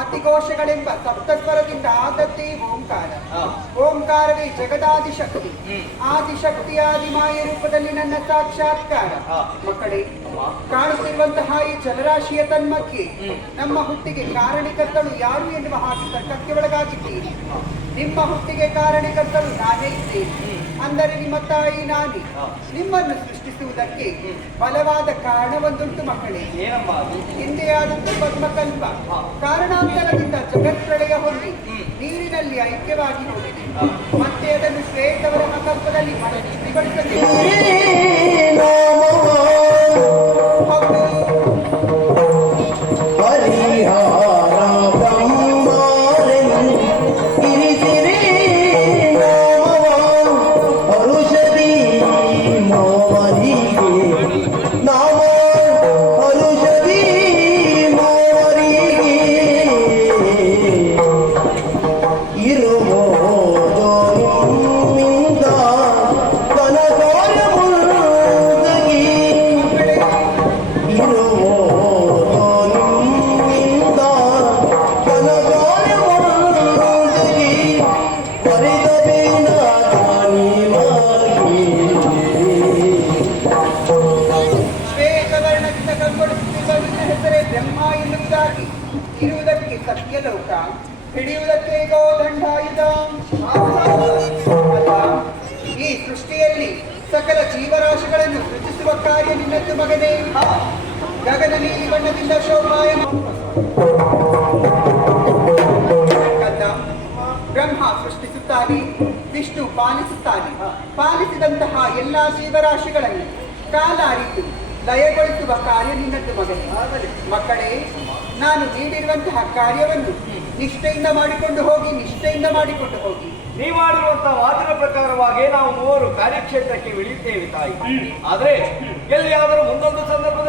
ಅತಿಘೋಷಗಳೆಂಬ ಸಪ್ತಸ್ವರದಿಂದ ಆದದ್ದೇ ಓಂಕಾರ. ಓಂಕಾರವೇ ಜಗದಾದಿಶಕ್ತಿ. ಆದಿಶಕ್ತಿಯ ಆದಿಮಾಯ ರೂಪದಲ್ಲಿ ನನ್ನ ಸಾಕ್ಷಾತ್ಕಾರ. ಮಕ್ಕಳೇ, ಕಾಣುತ್ತಿರುವಂತಹ ಈ ಜಲರಾಶಿಯ ತನ್ಮಧ್ಯೆ ನಮ್ಮ ಹುಟ್ಟಿಗೆ ಕಾರಣಕರ್ತಳು ಯಾರು ಎನ್ನುವ ಹಾಗೆ ತರ್ಕಕ್ಕೆ ಒಳಗಾಗಿದ್ದೀರಿ. ನಿಮ್ಮ ಹುಟ್ಟಿಗೆ ಕಾರಣಕರ್ತಳು ನಾನೇ ಇದ್ದೇನೆ, ಅಂದರೆ ನಿಮ್ಮ ತಾಯಿ ನಾನೇ. ನಿಮ್ಮನ್ನು ಸೃಷ್ಟಿಸುವುದಕ್ಕೆ ಬಲವಾದ ಕಾರಣವೊಂದುಂಟು ಮಕ್ಕಳೇ. ಹಿಂದೆ ಆದಂತೆ ಪದ್ಮಕಲ್ಪ ಕಾರಣಾಂತರದಿಂದ ಜಗತ್ಪ್ರಳಯ ಹೊಂದಿ ನೀರಿನಲ್ಲಿ ಐಕ್ಯವಾಗಿ ಹೋಗಿದೆ. ಮತ್ತೆ ಅದನ್ನು ಶ್ವೇತವರ ಕಲ್ಪದಲ್ಲಿ ಇರುವುದಕ್ಕೆ ಸತ್ಯಲೋಕ, ಹಿಡಿಯುವುದಕ್ಕೆ ಗೋದಂಡಾಯುಧ. ಈ ಸೃಷ್ಟಿಯಲ್ಲಿ ಸಕಲ ಜೀವರಾಶಿಗಳನ್ನು ಸೃಷ್ಟಿಸುವ ಕಾರ್ಯ ನಿನ್ನದು ಮಗನೇ. ಗಗನ ನೀಲಿ ಬಣ್ಣದಿಂದ ಶೋಭಾಯಮ ಬ್ರಹ್ಮ ಸೃಷ್ಟಿಸುತ್ತಾನೆ, ವಿಷ್ಣು ಪಾಲಿಸುತ್ತಾನೆ. ಪಾಲಿಸಿದಂತಹ ಎಲ್ಲಾ ಜೀವರಾಶಿಗಳನ್ನು ಕಾಲ ಅರಿತು ಲಯಗೊಳಿಸುವ ಕಾರ್ಯ ನಿನ್ನದು ಮಗನೇ. ಮಕ್ಕಳೇ, ನಾನು ನೀಡಿರುವಂತಹ ಕಾರ್ಯವನ್ನು ನಿಷ್ಠೆಯಿಂದ ಮಾಡಿಕೊಂಡು ಹೋಗಿ, ನಿಷ್ಠೆಯಿಂದ ಮಾಡಿಕೊಂಡು ಹೋಗಿ. ನೀವು ಮಾಡಿರುವಂತಹ ವಾದನ ಪ್ರಕಾರವಾಗಿ ನಾವು ಮೂವರು ಕಾರ್ಯಕ್ಷೇತ್ರಕ್ಕೆ ಇಳಿಯುತ್ತೇವೆ ತಾಯಿ. ಆದ್ರೆ ಎಲ್ಲಿಯಾದರೂ ಮುಂದೊಂದು ಸಂದರ್ಭದಲ್ಲಿ